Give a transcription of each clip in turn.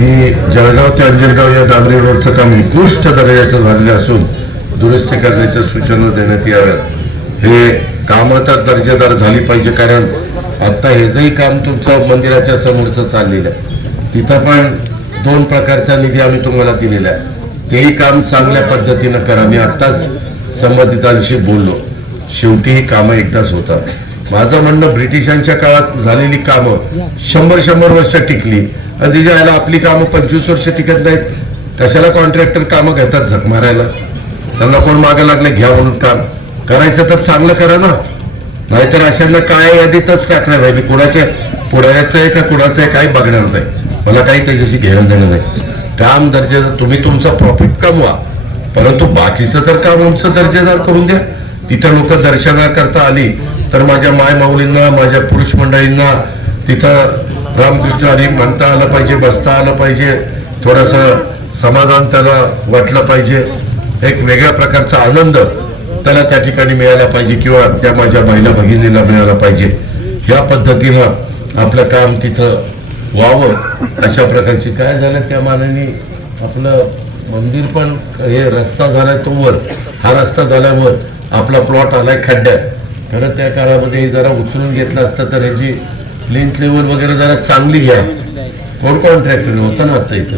की जळगाव ते अंजनगाव या डांबरी रोडचं काम उत्कृष्ट दर्जाचं झालेलं असून दुरुस्ती करण्याच्या सूचना देण्यात याव्यात। हे कामाचा दर्जेदार झाली पाहिजे, कारण आता हे जही काम तुमचं मंदिराच्या समोरचं चाललेलं आहे, तिथं पण 2 प्रकारचा निधी आम्ही तुम्हाला दिलेला आहे, तेही काम चांगल्या पद्धतीनं करा। मी आत्ताच संबंधितांशी बोललो, शेवटी ही कामं एकदाच होतात। माझं म्हणणं, ब्रिटिशांच्या काळात झालेली कामं 100 वर्ष टिकली आणि तिच्या याला आपली कामं 25 वर्ष टिकत नाहीत। कशाला कॉन्ट्रॅक्टर कामं घेतात झक मारायला? त्यांना कोण मागं लागले घ्या म्हणून काम करायचं तर चांगलं करा ना, नाहीतर अशांना काय यादीतच टाकणार आहे। मी कुणाच्या पुढाऱ्याचं आहे का कुणाचं आहे काही बघणार नाही, मला काही त्याच्याशी घेणं देणं नाही। काम दर्जेदार, तुम्ही तुमचा प्रॉफिट कमवा, परंतु बाकीचं तर काम आमचं दर्जेदार करून द्या। तिथं लोक दर्शनाकरता आली तर माझ्या माय माऊलींना, माझ्या पुरुष मंडळींना तिथं रामकृष्ण हरी म्हणता आलं पाहिजे, बसता आलं पाहिजे, थोडंसं समाधान त्याला वाटलं पाहिजे, एक वेगळ्या प्रकारचा आनंद त्याला त्या ठिकाणी मिळाला पाहिजे किंवा त्या माझ्या महिला भगिनीला मिळाला पाहिजे। ह्या पद्धतीनं आपलं काम तिथं व्हावं, अशा प्रकारची काय झालं त्या मानाने आपलं मंदिर पण हे रस्ता झालाय तो वर, हा रस्ता झाल्यावर आपला प्लॉट आलाय खड्ड्यात। खरं त्या काळामध्ये जरा उचलून घेतलं असतं तर ह्याची प्लिंथ लेवल वगैरे जरा चांगली घ्या। कोण कॉन्ट्रॅक्टर होता ना आता इथं,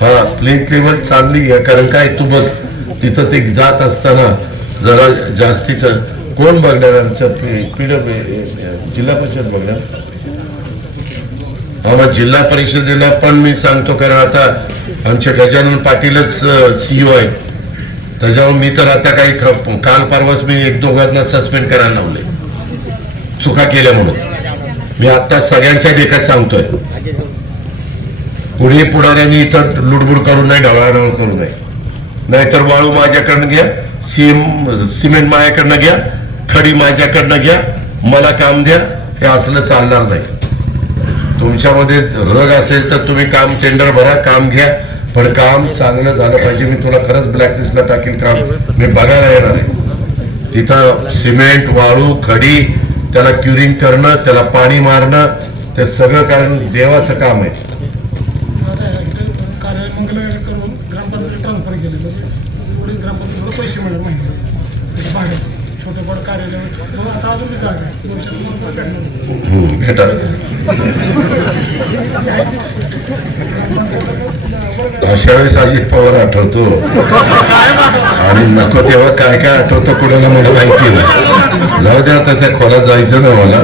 हा प्लिंथ लेवल चांगली घ्या, कारण काय तू बघ तिथं ते जात असताना जरा जास्तीचं कोण बघणार? आमच्या जिल्हा परिषद बघणार, आम्हाला जिल्हा परिषदेला पण मी सांगतो, कारण आता आमचे गजानन पाटीलच CEO आहेत, त्याच्यावर मी तर आता काही काल परवाच मी 1-2 सस्पेंड करायला लावले चुका केल्या म्हणून। मी आता सगळ्यांच्या देखत सांगतोय, कुणी पुढाऱ्यांनी इथं लुडबुड करू नये, ढवळाढवळ करू नये, नाहीतर वाळू माझ्याकडनं घ्या, सिमेंट माझ्याकडनं घ्या, खडी माझ्याकडनं घ्या, मला काम द्या, हे असलं चालणार नाही। तुमच्यामध्ये रग असेल तर तुम्ही काम टेंडर भरा, काम घ्या, पण काम चांगलं झालं पाहिजे। मी तुला खरंच ब्लॅकलिस्टला टाकील, काम मी बघायला येणार आहे। तिथं सिमेंट, वाळू, खडी, त्याला क्युरिंग करणं, त्याला पाणी मारणं, ते सगळं कारण देवाचं काम आहे। पैसे भेटा अशा वेळेस अजित पवार आठवतो आणि नको तेव्हा काय काय आठवतं कुणाला मला माहिती नाही। जाऊ दे, आता त्या खोलात जायचं ना मला।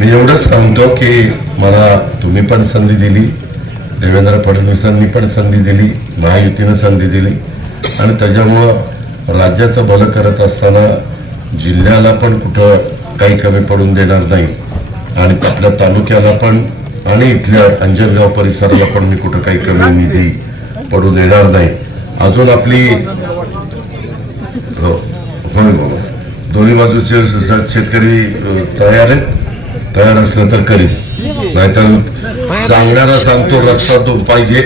मी एवढंच सांगतो की मला तुम्ही पण संधी दिली, देवेंद्र फडणवीसांनी पण संधी दिली, महायुतीनं संधी दिली, आणि त्याच्यामुळं राज्याचं भलं करत असताना जिल्ह्याला पण कुठं काही कमी पडून देणार नाही, आणि आपल्या तालुक्याला पण आणि इथल्या अंजनगाव परिसराला पण मी कुठं काही कमी निधी पडू देणार नाही। अजून आपली दोन्ही बाजूचे शेतकरी तयार आहेत, तयार असलं तर करीन, नाहीतर सांगणारा सांगतो रस्ता तो पाहिजे,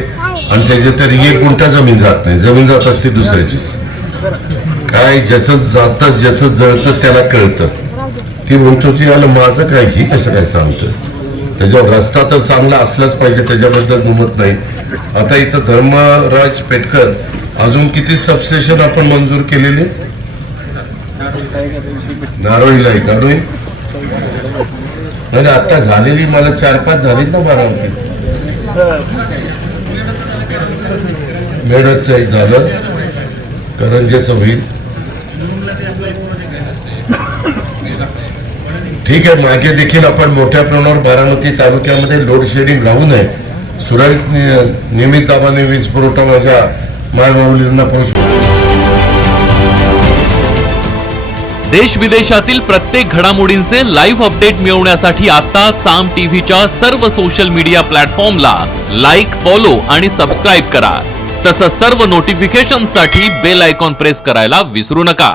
आणि त्याचे तरी 1 गुंठा जमीन जात नाही, जमीन जात असते दुसऱ्याची। काय ज्याचं जातं ज्याचं जळतं त्याला कळतं। ती म्हणतो ती आलं माझं काय, ही कसं काय सांगतोय? त्याच्यावर रस्ता तर चांगला असलाच पाहिजे, त्याच्याबद्दल दुमत नाही। आता इथं धर्मराज पेटकर अजून किती सबस्टेशन आपण मंजूर केलेले? नारोळीला आहे, नारोळी नाही आता झालेली, मला 4-5 झालीत ना बारामती, मेडचं एक झालं, करंजेचं होईल, ठीक आहे। मागे देखील आपण मोठ्या प्रमाणावर बारामती तालुक्यामध्ये लोड शेडिंग राहू नये, सुरळीत नियमित दाबाने वीज पुरवठा माझ्या मायमाऊलींना पोहोचू। देश विदेशातील प्रत्येक घडामोडींचे लाईव्ह अपडेट मिळवण्यासाठी आता साम टीव्हीच्या सर्व सोशल मीडिया प्लॅटफॉर्मला लाईक, फॉलो आणि सबस्क्राईब करा। तसंच सर्व नोटिफिकेशनसाठी बेल आयकॉन प्रेस करायला विसरू नका।